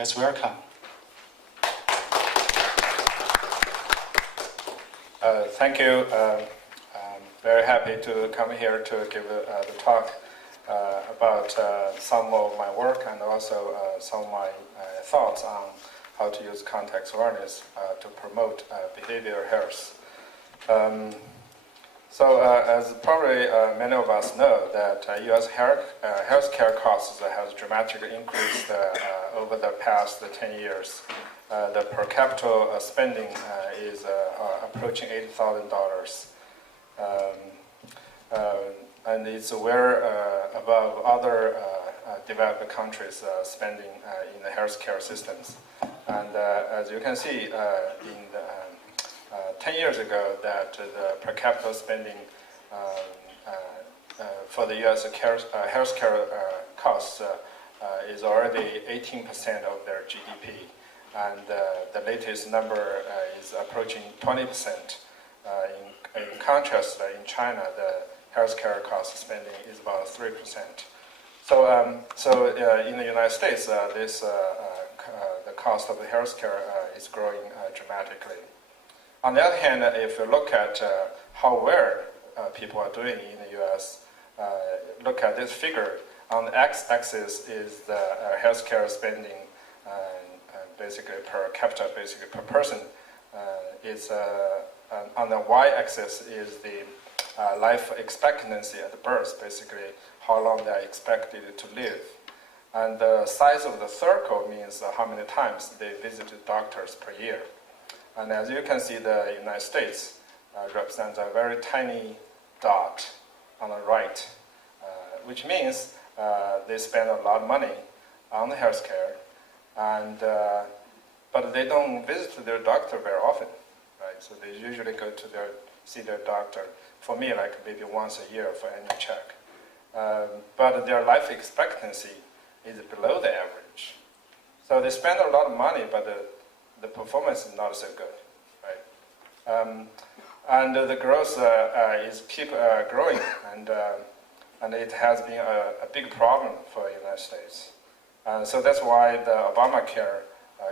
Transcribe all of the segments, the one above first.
Let's welcome. Thank you. I'm very happy to come here to give the talk about some of my work and also some of my thoughts on how to use context awareness to promote behavioral health. As probably many of us know, that U.S. healthcare costs has dramatically increased over the past 10 years. The per capita spending is approaching $80,000, and it's well above other developed countries' spending in the healthcare systems. And as you can see, 10 years ago, that the per capita spending for the U.S. healthcare costs is already 18% of their GDP, and the latest number is approaching 20%. In contrast, in China, the healthcare cost spending is about 3%. So in the United States, the cost of the healthcare is growing dramatically. On the other hand, if you look at how well people are doing in the U.S., look at this figure. On the x-axis is the healthcare spending, basically per capita, basically per person. On the y-axis is the life expectancy at birth, basically how long they are expected to live. And the size of the circle means how many times they visited doctors per year. And as you can see, the United States represents a very tiny dot on the right, which means they spend a lot of money on the healthcare, but they don't visit their doctor very often, right? So they usually go to see their doctor, for me, like maybe once a year for annual check. But their life expectancy is below the average. So they spend a lot of money, but the performance is not so good, right? And the growth is keep growing, and it has been a big problem for the United States. So that's why the Obamacare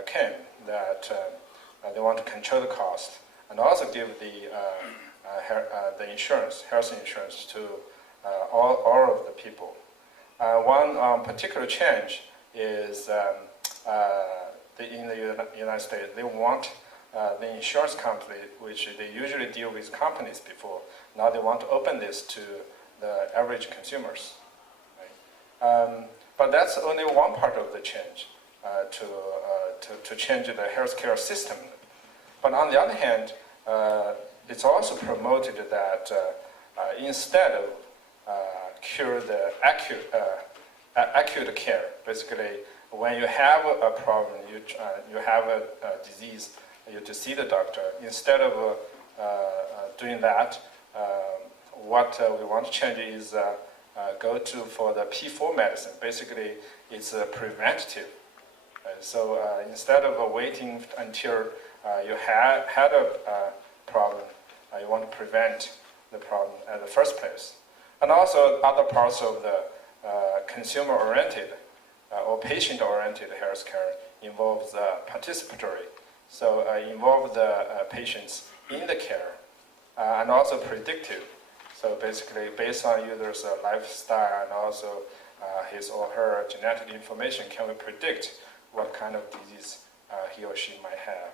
came, that they want to control the cost and also give the insurance, health insurance, to all of the people. One particular change is in the United States, they want the insurance company, which they usually deal with companies before, now they want to open this to the average consumers. Right? But that's only one part of the change, to change the healthcare system. But on the other hand, it's also promoted that instead of cure the acute care, basically when you have a problem, you have a disease, you to see the doctor. Instead of doing that, what we want to change is go for the P4 medicine. Basically, it's preventative. So instead of waiting until you had a problem, you want to prevent the problem at the first place. And also other parts of the consumer-oriented or patient-oriented healthcare involves participatory. So involve the patients in the care, and also predictive. So basically, based on users' lifestyle and also his or her genetic information, can we predict what kind of disease he or she might have?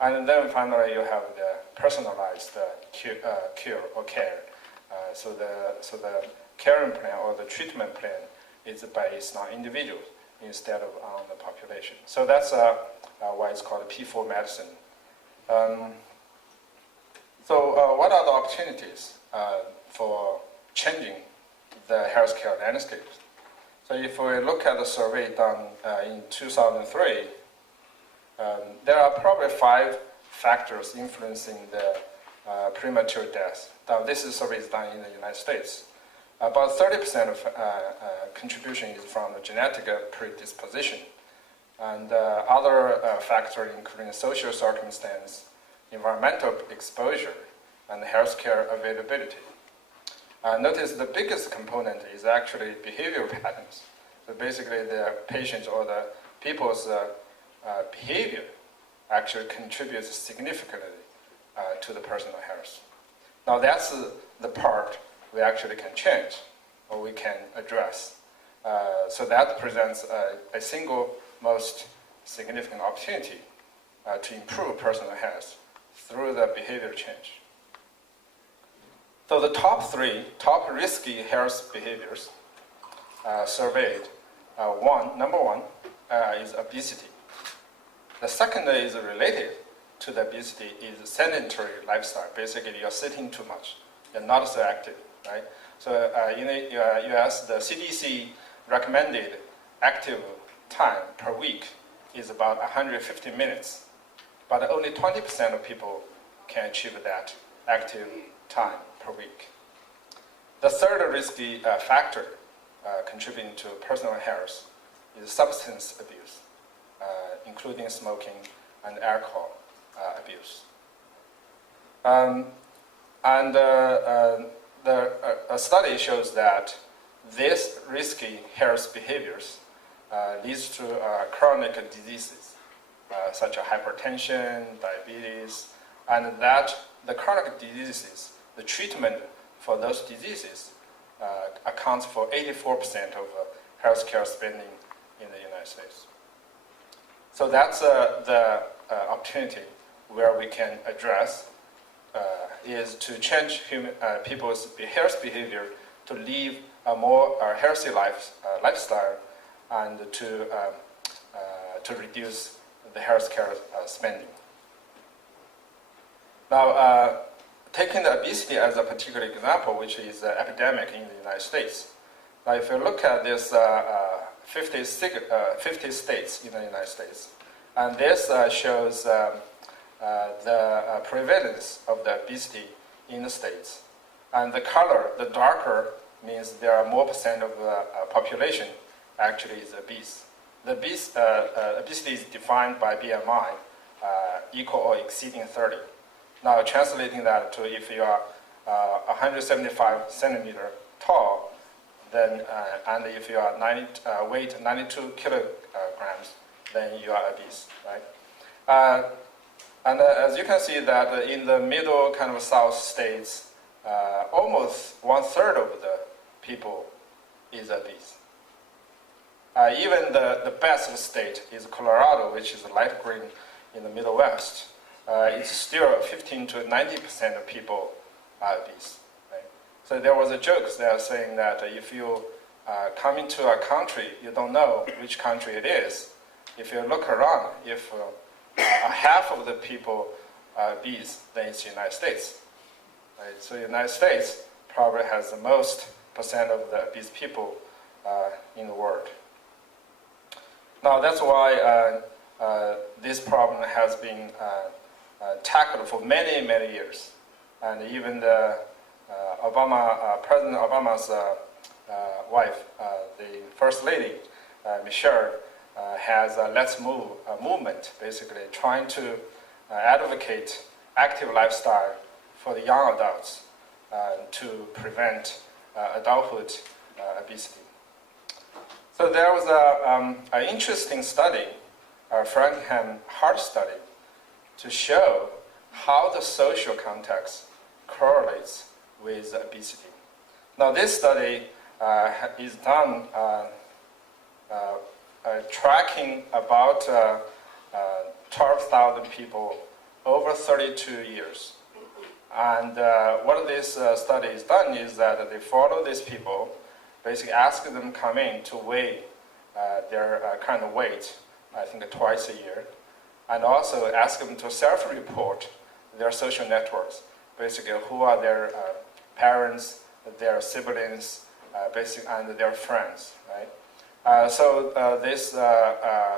And then finally, you have the personalized cure or care. So the caring plan or the treatment plan is based on individuals instead of on the population. So that's why it's called P4 medicine. So what are the opportunities for changing the healthcare landscape? So if we look at the survey done in 2003, there are probably 5 factors influencing the premature death. Now, this survey is done in the United States. About 30% of contribution is from the genetic predisposition, and other factors including social circumstance, environmental exposure, and healthcare availability. Notice the biggest component is actually behavioral patterns. So basically, the patients or the people's behavior actually contributes significantly to the personal health. Now that's the part we actually can change or we can address. So that presents a single most significant opportunity to improve personal health through the behavior change. So the top risky health behaviors surveyed, number one is obesity. The second is related to the obesity is sedentary lifestyle. Basically, you're sitting too much. You're not so active, right? So in the US, the CDC recommended active time per week is about 150 minutes. But only 20% of people can achieve that active time per week. The third risky factor contributing to personal health is substance abuse, including smoking and alcohol abuse. A study shows that these risky health behaviors leads to chronic diseases such as hypertension, diabetes, and that the chronic diseases, the treatment for those diseases accounts for 84% of healthcare spending in the United States. So that's the opportunity where we can address is to change people's health behavior to live a more healthy lifestyle and to reduce the healthcare spending. Now, taking the obesity as a particular example, which is an epidemic in the United States. Now, if you look at this 50 states in the United States, and this shows the prevalence of the obesity in the states. And the color, the darker, means there are more percent of the population actually is obese. The obesity is defined by BMI equal or exceeding 30. Now, translating that to if you are 175 centimeter tall, then and if you are weight 92 kilograms, then you are obese, right? And as you can see that in the middle kind of south states, almost 1/3 of the people is obese. Even the best state is Colorado, which is light green in the Middle West. It's still 15 to 90% of people are obese. Right? So there was a joke there saying that if you come into a country, you don't know which country it is. If you look around, if half of the people are obese, then it's the United States. Right? So the United States probably has the most percent of the obese people in the world. Now that's why this problem has been tackled for many, many years. And even the President Obama's wife, the First Lady, Michelle, has a Let's Move movement, basically trying to advocate active lifestyle for the young adults to prevent adulthood obesity. So there was an interesting study, a Framingham Heart study, to show how the social context correlates with obesity. Now this study is done tracking about 12,000 people over 32 years. And what this study has done is that they follow these people, basically ask them to come in to weigh their kind of weight, I think twice a year, and also ask them to self-report their social networks, basically who are their parents, their siblings, and their friends, right? So this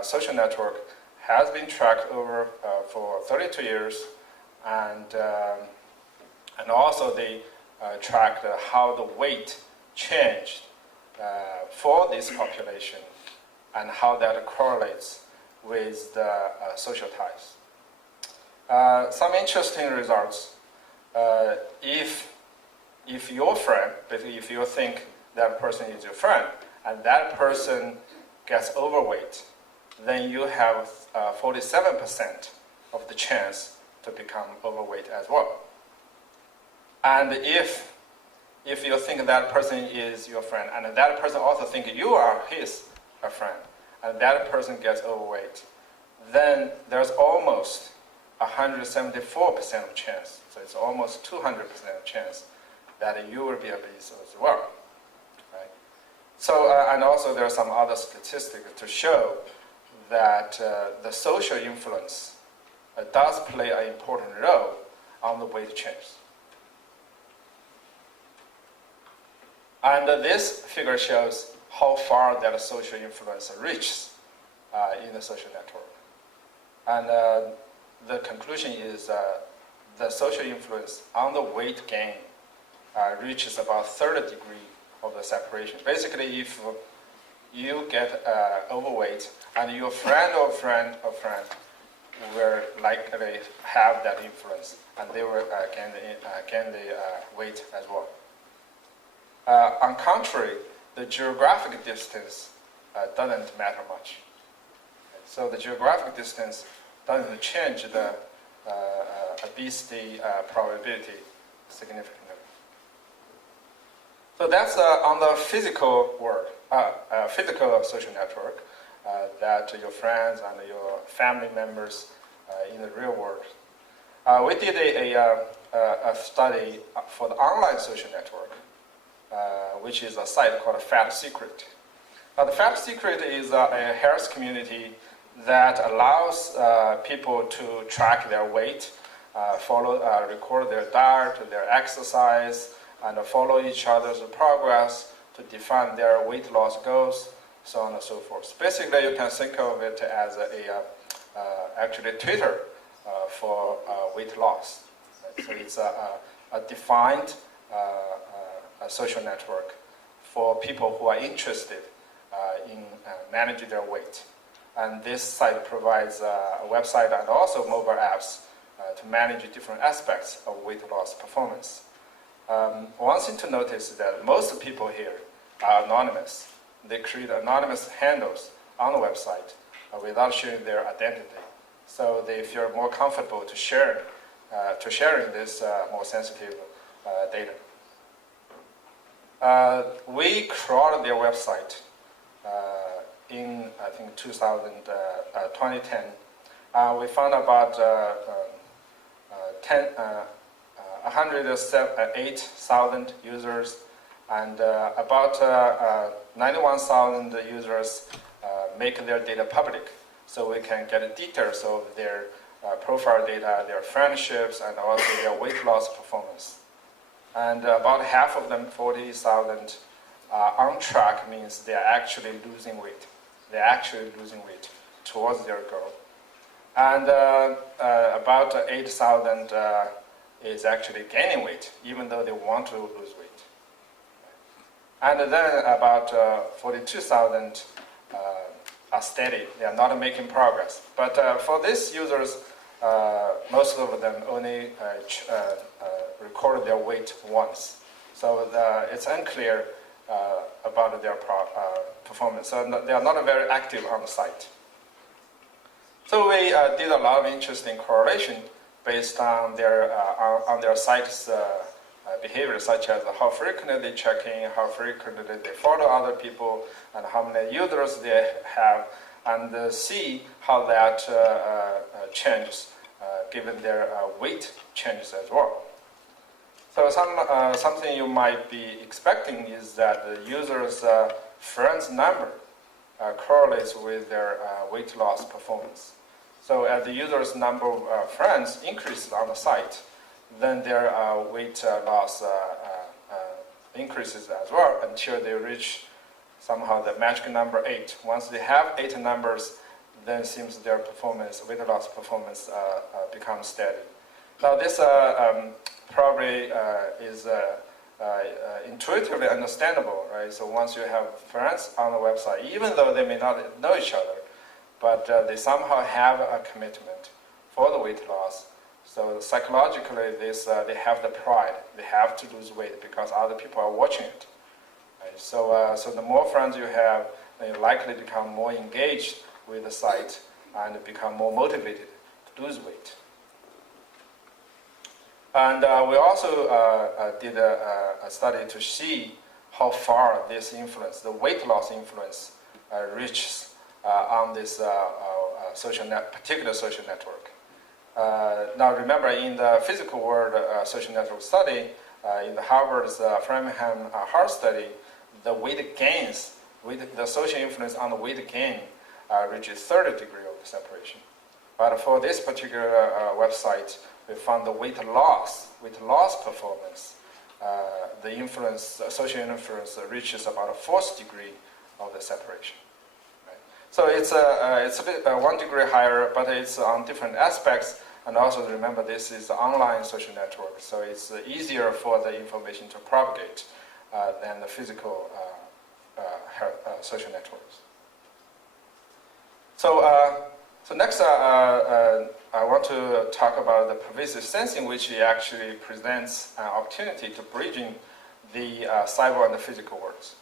social network has been tracked over for 32 years, and also they tracked how the weight changed for this population and how that correlates with the social ties. Some interesting results. If your friend, basically if you think that person is your friend, and that person gets overweight, then you have 47% of the chance to become overweight as well. And if you think that person is your friend, and that person also thinks you are his friend, and that person gets overweight, then there's almost 174% of chance, so it's almost 200% chance that you will be obese as well. Right? So, and also there are some other statistics to show that the social influence does play an important role on the weight change. And this figure shows how far that social influence reaches in the social network. And the conclusion is the social influence on the weight gain reaches about 30 degrees of the separation. Basically, if you get overweight and your friend or friend will likely have that influence, and they will gain the weight as well. On contrary, the geographic distance doesn't matter much. So the geographic distance doesn't change the obesity probability significantly. So that's on the physical world, physical social network that your friends and your family members in the real world. We did a study for the online social network, which is a site called Fat Secret. The Fat Secret is a health community that allows people to track their weight, record their diet, their exercise, and follow each other's progress to define their weight loss goals, so on and so forth. Basically, you can think of it as actually Twitter for weight loss. So it's a defined a social network for people who are interested in managing their weight. And this site provides a website and also mobile apps to manage different aspects of weight loss performance. One thing to notice is that most people here are anonymous. They create anonymous handles on the website without sharing their identity. So they feel more comfortable to sharing this more sensitive data. We crawled their website in, I think, 2010. We found about 108,000 users, and about 91,000 users make their data public, so we can get details of their profile data, their friendships, and also their weight loss performance. And about half of them, 40,000, on track means they are actually losing weight. They're actually losing weight towards their goal. And about 8,000 is actually gaining weight, even though they want to lose weight. And then about 42,000 are steady. They are not making progress. But for these users, most of them only record their weight once. So it's unclear about their performance. So they are not very active on the site. So we did a lot of interesting correlation based on their site's behavior, such as how frequently they check in, how frequently they follow other people, and how many users they have, and see how that changes given their weight changes as well. So something you might be expecting is that the user's friends number correlates with their weight loss performance. So as the user's number of friends increases on the site, then their weight loss increases as well until they reach somehow the magic number 8. Once they have 8 numbers, then it seems their performance, weight loss performance, becomes steady. Now this probably is intuitively understandable, right? So once you have friends on the website, even though they may not know each other, but they somehow have a commitment for the weight loss. So psychologically, they have the pride. They have to lose weight because other people are watching it. Right? So the more friends you have, then you likely become more engaged with the site and become more motivated to lose weight. And we also did a study to see how far this influence, the weight loss influence, reaches on this particular social network. Now remember, in the physical world social network study, in the Harvard's Framingham heart study, the weight gains, the social influence on the weight gain reaches 30 degrees of separation. But for this particular website, we found the weight loss performance, the social influence reaches about a 4th degree of the separation. Right? So it's a bit 1 degree higher, but it's on different aspects. And also remember, this is an online social network, so it's easier for the information to propagate than the physical social networks. So next, I want to talk about the pervasive sensing, which actually presents an opportunity to bridging the cyber and the physical worlds.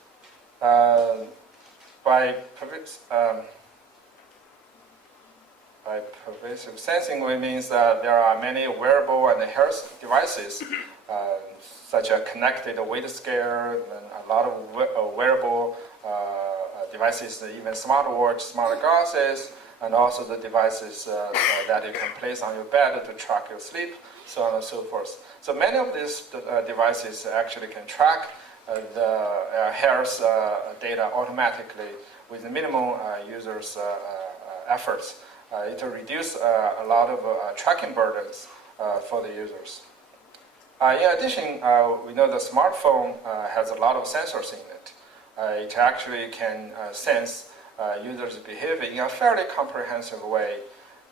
By pervasive sensing, it means that there are many wearable and health devices, such as connected weight scale, and a lot of wearable devices, even smartwatch, smart glasses, and also the devices that you can place on your bed to track your sleep, so on and so forth. So many of these devices actually can track the health data automatically with minimal users' efforts. It will reduce a lot of tracking burdens for the users. In addition, we know the smartphone has a lot of sensors in it. It actually can sense users' behavior in a fairly comprehensive way,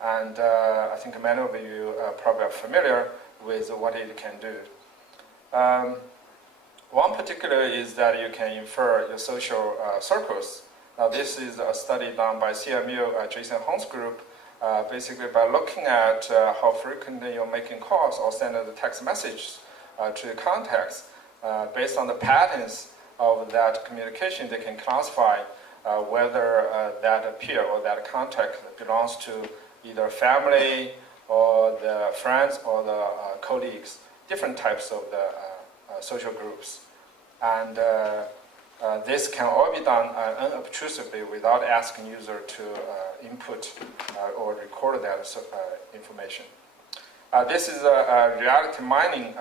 and I think many of you probably are familiar with what it can do. One particular is that you can infer your social circles. Now this is a study done by CMU, Jason Hong's group, basically by looking at how frequently you're making calls or sending the text messages to your contacts. Based on the patterns of that communication, they can classify whether that peer or that contact belongs to either family or the friends or the colleagues, different types of the social groups. And this can all be done unobtrusively without asking user to input or record that information. This is a reality mining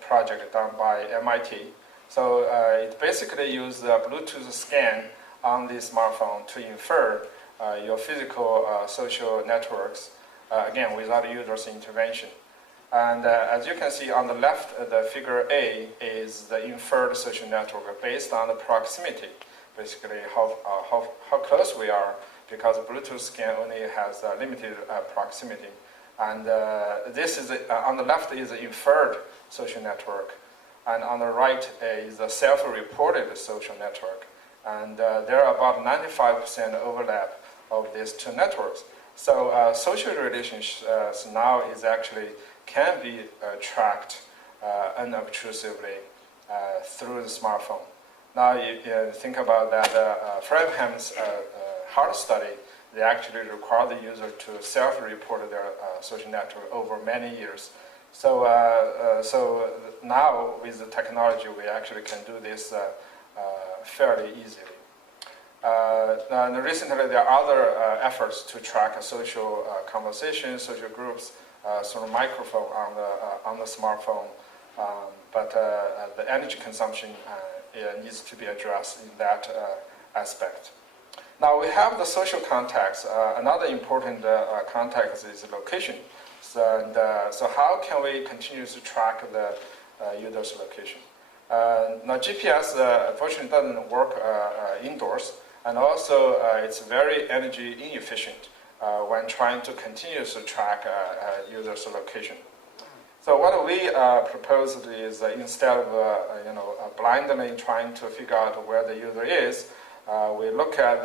project done by MIT. So it basically uses a Bluetooth scan on the smartphone to infer your physical social networks, again, without user's intervention. And as you can see on the left, the figure A is the inferred social network based on the proximity, basically how close we are, because Bluetooth scan only has a limited proximity. And this is on the left is the inferred social network, and on the right is the self-reported social network. And there are about 95% overlap of these two networks. So social relationships now is actually can be tracked unobtrusively through the smartphone. Now you think about that Framham's heart study, they actually require the user to self-report their social network over many years. So, so now with the technology, we actually can do this fairly easily. And recently, there are other efforts to track social conversations, social groups through a microphone on the smartphone, but the energy consumption needs to be addressed in that aspect. Now we have the social context. Another important context is location. So how can we continue to track the user's location? Now GPS unfortunately doesn't work indoors, and also it's very energy inefficient when trying to continuously track user's location. So what we proposed is instead of blindly trying to figure out where the user is, we look at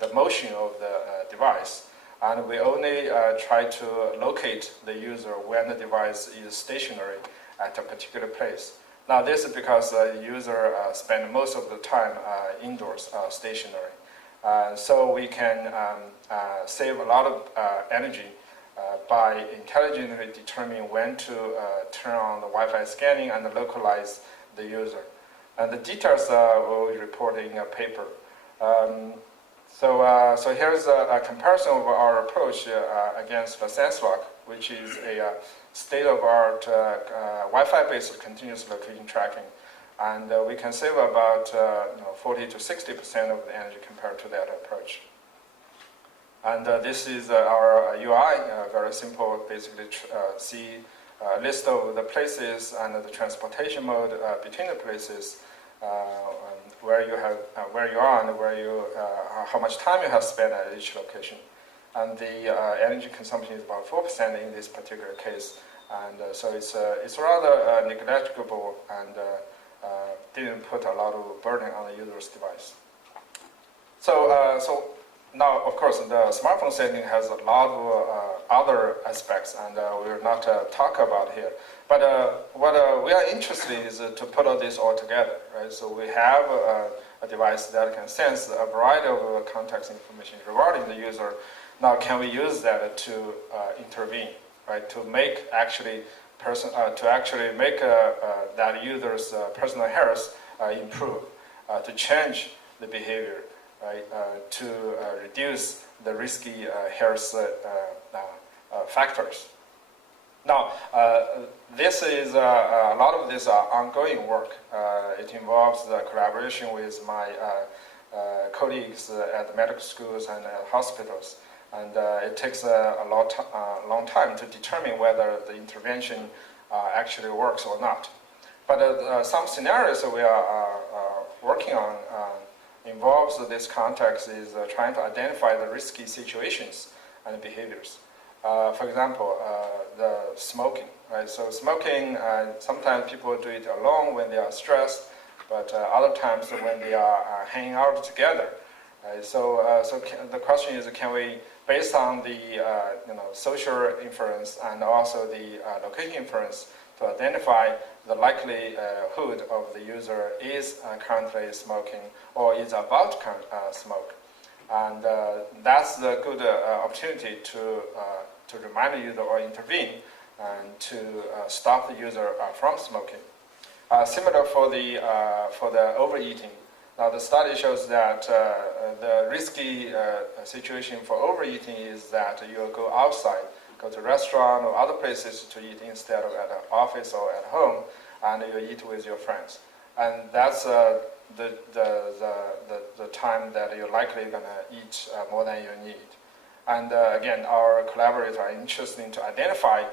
the motion of the device, and we only try to locate the user when the device is stationary at a particular place. Now this is because the user spends most of the time indoors, stationary. So we can save a lot of energy by intelligently determining when to turn on the Wi-Fi scanning and localize the user. And the details will be reported in a paper. So here's a comparison of our approach against the SenseLock, which is a state-of-art Wi-Fi-based continuous location tracking. And we can save about 40 to 60% of the energy compared to that approach. And this is our UI, very simple, basically see a list of the places and the transportation mode between the places, where you are and how much time you have spent at each location. And the energy consumption is about 4% in this particular case. And so it's rather negligible and didn't put a lot of burden on the user's device. So now, of course, the smartphone setting has a lot of other aspects, and we will not talk about here. But what we are interested in is to put all this all together, right? So we have a device that can sense a variety of context information regarding the user. Now, can we use that to intervene, right? To make that user's personal health improve, to change the behavior, right? To reduce the risky health factors. Now, this is a lot of this ongoing work. It involves the collaboration with my colleagues at the medical schools and hospitals. And it takes a long time to determine whether the intervention actually works or not. But some scenarios we are working on involves this context is trying to identify the risky situations and behaviors. For example, the smoking, right? So smoking, sometimes people do it alone when they are stressed, but other times when they are hanging out together. Right? So the question is, can we, based on the social inference and also the location inference, to identify the likelihood of the user is currently smoking or is about to smoke. And that's the good opportunity to remind the user or intervene and to stop the user from smoking. Similar for the overeating. Now the study shows that the risky situation for overeating is that you go outside, go to a restaurant or other places to eat instead of at an office or at home, and you eat with your friends. And that's the time that you're likely going to eat more than you need. And again, our collaborators are interested in to identify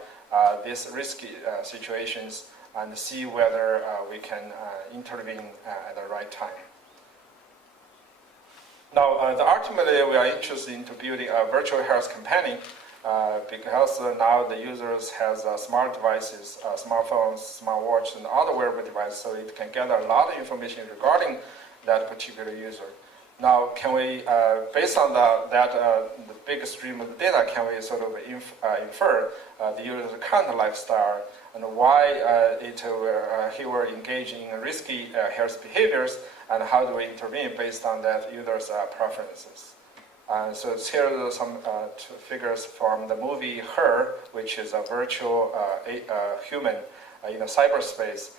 these risky situations and see whether we can intervene at the right time. Now, ultimately, we are interested in building a virtual health companion because now the users has smart devices, smartphones, smartwatch, and other wearable devices, so it can gather a lot of information regarding that particular user. Now, can we, based on the big stream of data, can we sort of infer the user's current lifestyle and why he will engage in risky health behaviors, and how do we intervene based on that user's preferences? So here are some figures from the movie Her, which is a virtual human in a cyberspace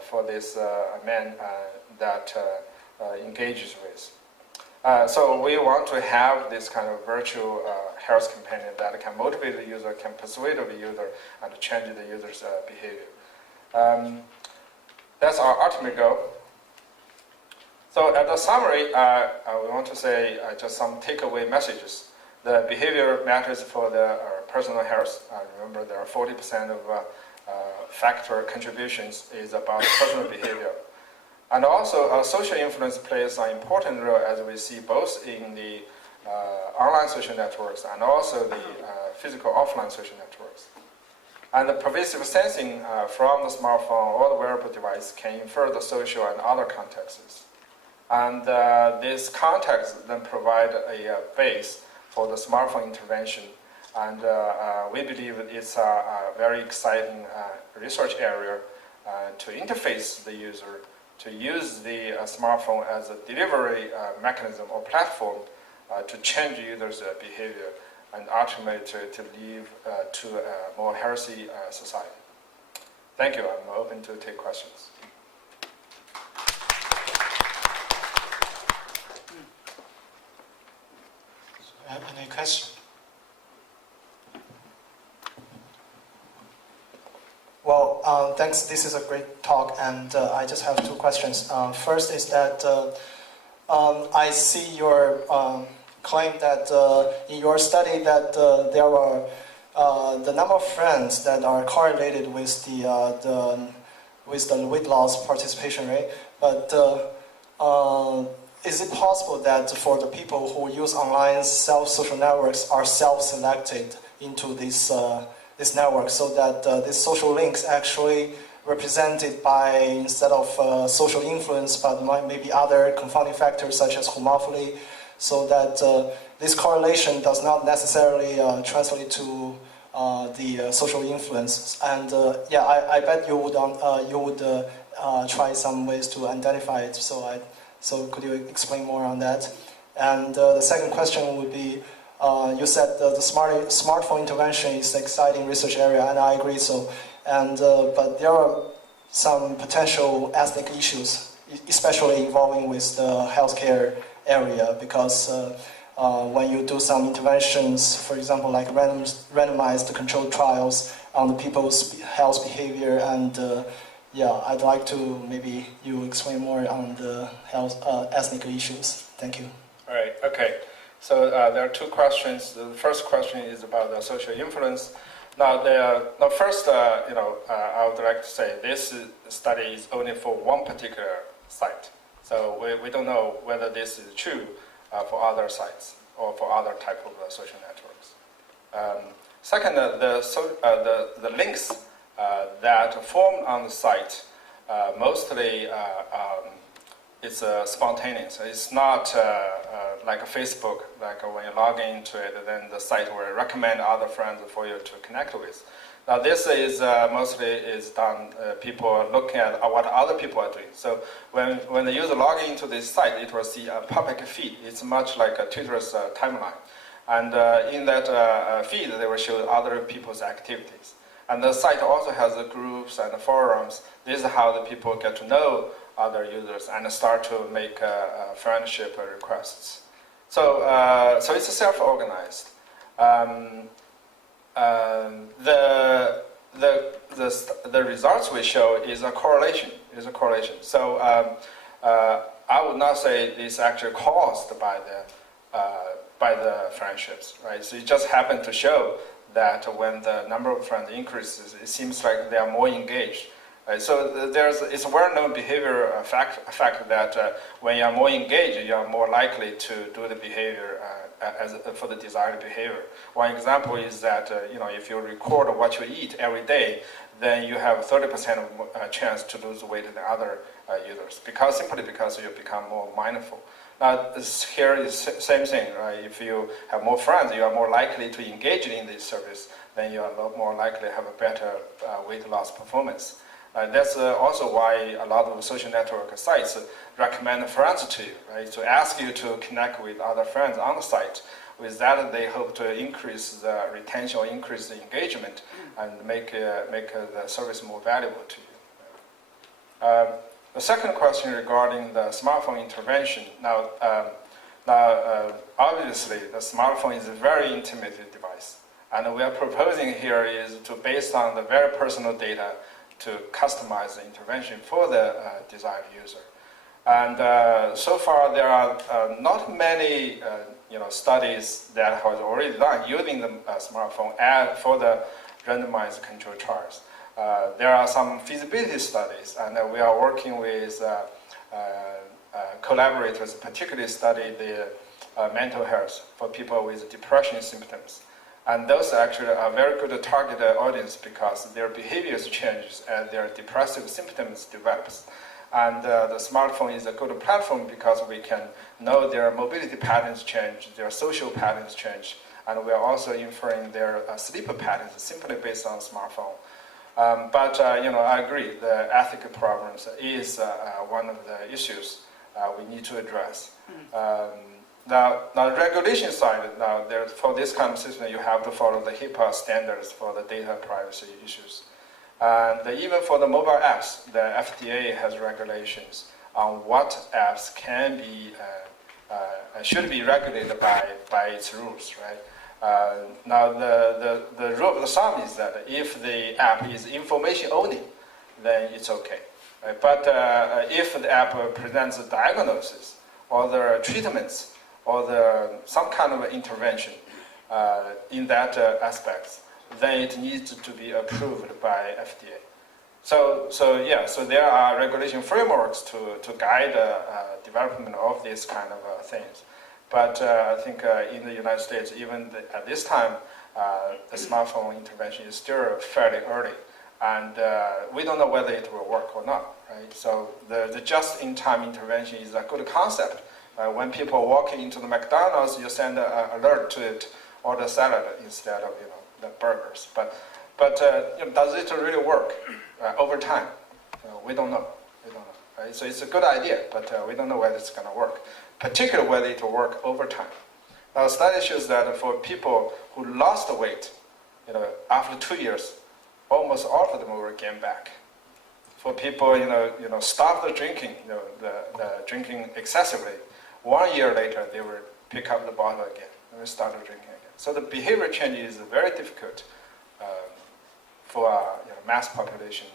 for this man that engages with. So we want to have this kind of virtual health companion that can motivate the user, can persuade the user, and change the user's behavior. That's our ultimate goal. So as a summary, we want to say just some takeaway messages. The behavior matters for the personal health. Remember, there are 40% of factor contributions is about personal behavior. And also, social influence plays an important role, as we see both in the online social networks and also the physical offline social networks. And the pervasive sensing from the smartphone or the wearable device can infer the social and other contexts. And this context then provide a base for the smartphone intervention. And we believe it's a very exciting research area to interface the user to use the smartphone as a delivery mechanism or platform to change users' behavior and ultimately to lead to a more healthy society. Thank you. I'm open to take questions. Any question? Well, thanks. This is a great talk, and I just have two questions. First is that I see your claim that in your study that there were the number of friends that are correlated with the weight loss participation rate, but is it possible that for the people who use online social networks are self-selected into this network, so that these social links actually represented by, instead of social influence, but maybe other confounding factors such as homophily, so that this correlation does not necessarily translate to the social influence. And yeah, I bet you would try some ways to identify it. So could you explain more on that? And the second question would be, you said the smartphone intervention is an exciting research area, and I agree so. And but there are some potential ethnic issues, especially involving with the healthcare area, because when you do some interventions, for example, like randomized controlled trials on the people's health behavior, and yeah, I'd like to maybe you explain more on the health ethnic issues. Thank you. All right. Okay. So there are two questions. The first question is about the social influence. Now, first, I would like to say this study is only for one particular site. So we don't know whether this is true for other sites or for other type of social networks. Second, the links that form on the site mostly it's spontaneous. It's not like a Facebook, like when you log into it, then the site will recommend other friends for you to connect with. Now this is mostly is done, people are looking at what other people are doing. So when the user log into this site, it will see a public feed. It's much like a Twitter's timeline. And in that feed, they will show other people's activities. And the site also has groups and forums. This is how the people get to know other users and start to make friendship requests. So it's self-organized. The results we show is a correlation. So I would not say this actually caused by the friendships, right? So it just happened to show that when the number of friends increases, it seems like they are more engaged. Right? So it's a well-known behavior fact that when you are more engaged, you are more likely to do the behavior for the desired behavior. One example is that if you record what you eat every day, then you have 30% of chance to lose weight than other users, simply because you become more mindful. Now, here is the same thing, right? If you have more friends, you are more likely to engage in this service, then you are more likely to have a better weight loss performance. That's also why a lot of social network sites recommend friends to you, right? To ask you to connect with other friends on the site. With that, they hope to increase the retention or increase the engagement and make the service more valuable to you. The second question regarding the smartphone intervention. Now, obviously, the smartphone is a very intimate device. And we are proposing here is to, based on the very personal data, to customize the intervention for the desired user. And so far, there are not many studies that have already done using the smartphone for the randomized control trials. There are some feasibility studies, and we are working with collaborators, particularly study the mental health for people with depression symptoms. And those actually are very good target audience because their behaviors changes and their depressive symptoms develops. And the smartphone is a good platform because we can know their mobility patterns change, their social patterns change, and we are also inferring their sleep patterns simply based on smartphone. But I agree. The ethical problems is one of the issues we need to address. Now, the regulation side, for this kind of system, you have to follow the HIPAA standards for the data privacy issues. And even for the mobile apps, the FDA has regulations on what apps can be, should be regulated by its rules, right? Now, the rule of the thumb is that if the app is information only, then it's okay. Right? But if the app presents a diagnosis or the treatments or some kind of intervention in that aspect, then it needs to be approved by FDA. So there are regulation frameworks to guide development of these kind of things. But I think in the United States, even at this time, the smartphone intervention is still fairly early. And we don't know whether it will work or not, right? So the just-in-time intervention is a good concept. When people walk into the McDonald's, you send an alert to it, order salad instead of the burgers. But does it really work over time? We don't know. Right? So it's a good idea, but we don't know whether it's going to work, particularly whether it will work over time. Now, study shows that for people who lost weight, after 2 years, almost all of them will gain back. For people, stopped drinking, the drinking excessively, 1 year later they will pick up the bottle again and start drinking again. So the behavior change is very difficult for a mass population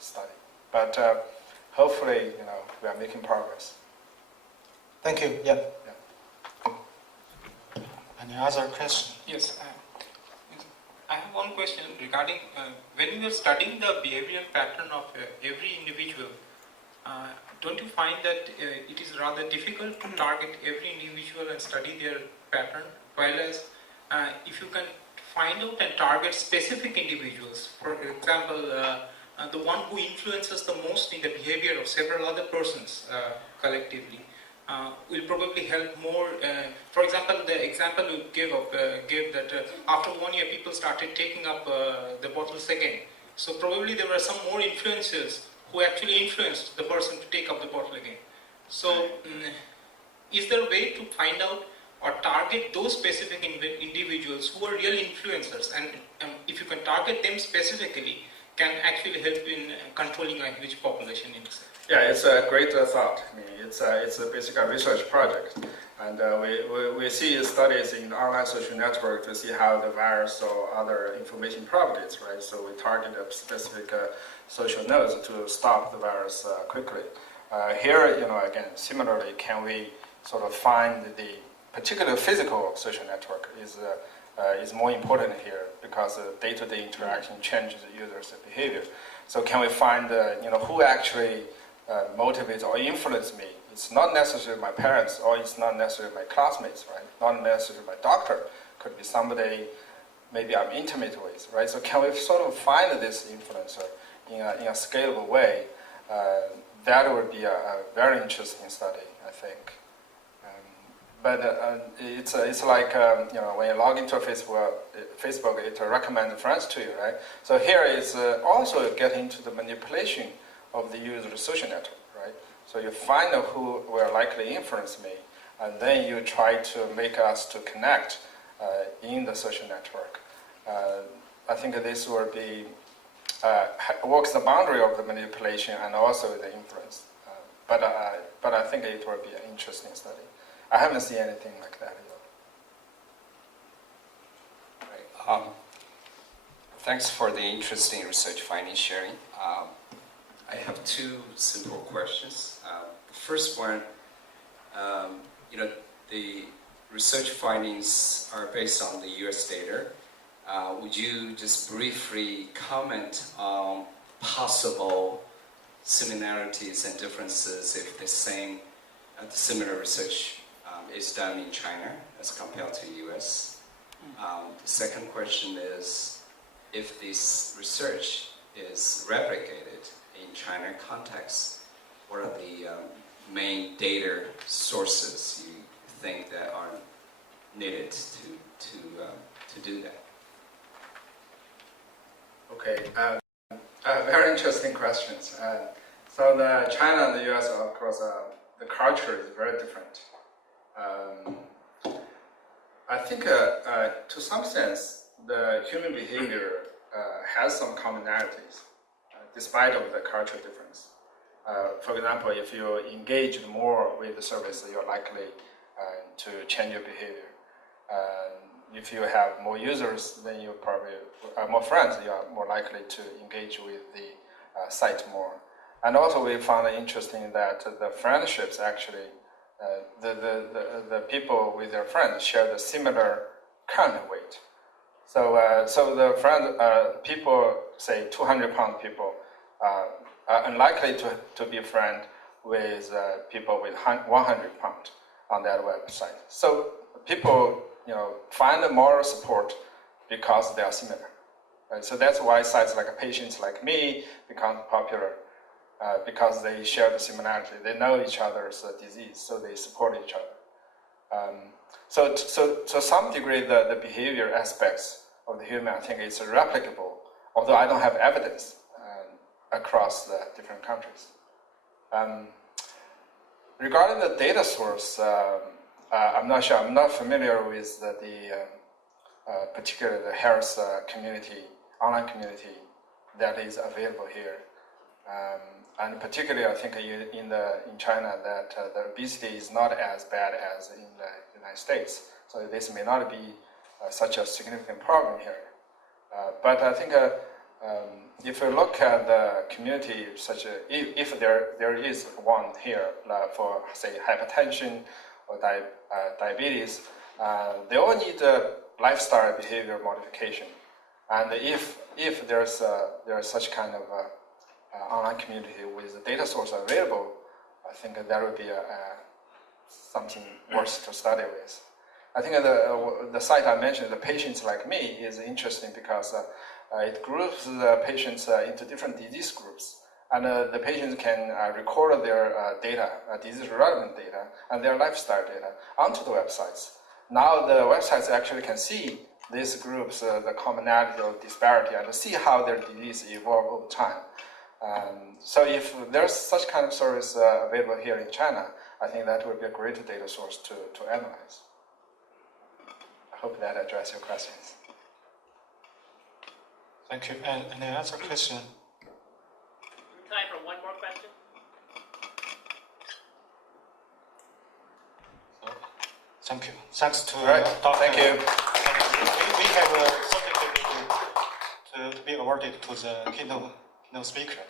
study. But hopefully, we are making progress. Thank you. Yeah. Any other question? Yes. I have one question regarding when we are studying the behavioral pattern of every individual, don't you find that it is rather difficult to target every individual and study their pattern, while as if you can find out and target specific individuals, for example, the one who influences the most in the behavior of several other persons collectively, will probably help more. For example, the example you gave that after 1 year people started taking up the bottles again. So probably there were some more influencers who actually influenced the person to take up the bottle again. So is there a way to find out or target those specific individuals who are real influencers, and if you can target them specifically, can actually help in controlling a huge population in itself? Yeah, it's a great thought. I mean, it's a basically a research project, and we see studies in online social network to see how the virus or other information propagates, right? So we target a specific social nodes to stop the virus quickly. Here, again, similarly, can we sort of find the particular physical social network is more important here, because day-to-day interaction changes the user's behavior. So can we find who actually motivates or influences me? It's not necessarily my parents, or it's not necessarily my classmates, right? Not necessarily my doctor. Could be somebody maybe I'm intimate with, right? So can we sort of find this influencer in a scalable way? That would be a very interesting study, I think. But it's like when you log into a Facebook, it recommends friends to you, right? So here it's also getting into the manipulation of the user's social network, right? So you find out who will likely influence me, and then you try to make us to connect in the social network. I think this will be works the boundary of the manipulation and also the influence. But I think it will be an interesting study. I haven't seen anything like that yet. Right. Thanks for the interesting research findings sharing. I have two simple questions. The first one, the research findings are based on the US data. Would you just briefly comment on possible similarities and differences if the similar research is done in China as compared to the US? The second question is, if this research is replicated in China context, what are the main data sources you think that are needed to do that? Okay. Very interesting questions. So the China and the US, of course, the culture is very different. I think to some sense, the human behavior has some commonalities, despite of the cultural difference. For example, if you engage more with the service, you're likely to change your behavior. If you have more users, then you probably more friends. You are more likely to engage with the site more. And also, we found it interesting that the friendships actually, the people with their friends share the similar current weight. So the friend people, say 200-pound people, are unlikely to be a friend with people with 100 pounds on that website. So people, find moral support because they are similar. Right? So that's why sites like Patients Like Me become popular, because they share the similarity. They know each other's disease, so they support each other. So to some degree, the behavior aspects of the human, I think, is replicable, although I don't have evidence across the different countries. Regarding the data source, I'm not sure. I'm not familiar with particularly the health community, online community that is available here. And particularly, I think in China that the obesity is not as bad as in the United States. So this may not be such a significant problem here. But I think if you look at the community, if there is one here for, say, hypertension or diabetes, they all need lifestyle behavior modification. And if there's such kind of online community with the data source available, I think that would be something worth to study with. I think the site I mentioned, the Patients Like Me, is interesting because it groups the patients into different disease groups. And the patients can record their data, disease-relevant data, and their lifestyle data onto the websites. Now the websites actually can see these groups, the commonality or disparity, and see how their disease evolve over time. So if there's such kind of service available here in China, I think that would be a great data source to analyze. I hope that addressed your questions. Thank you. And any other question? Time for one more question. Thank you. Thanks to Dr. Thank you. We have a certificate to be awarded to the keynote speaker.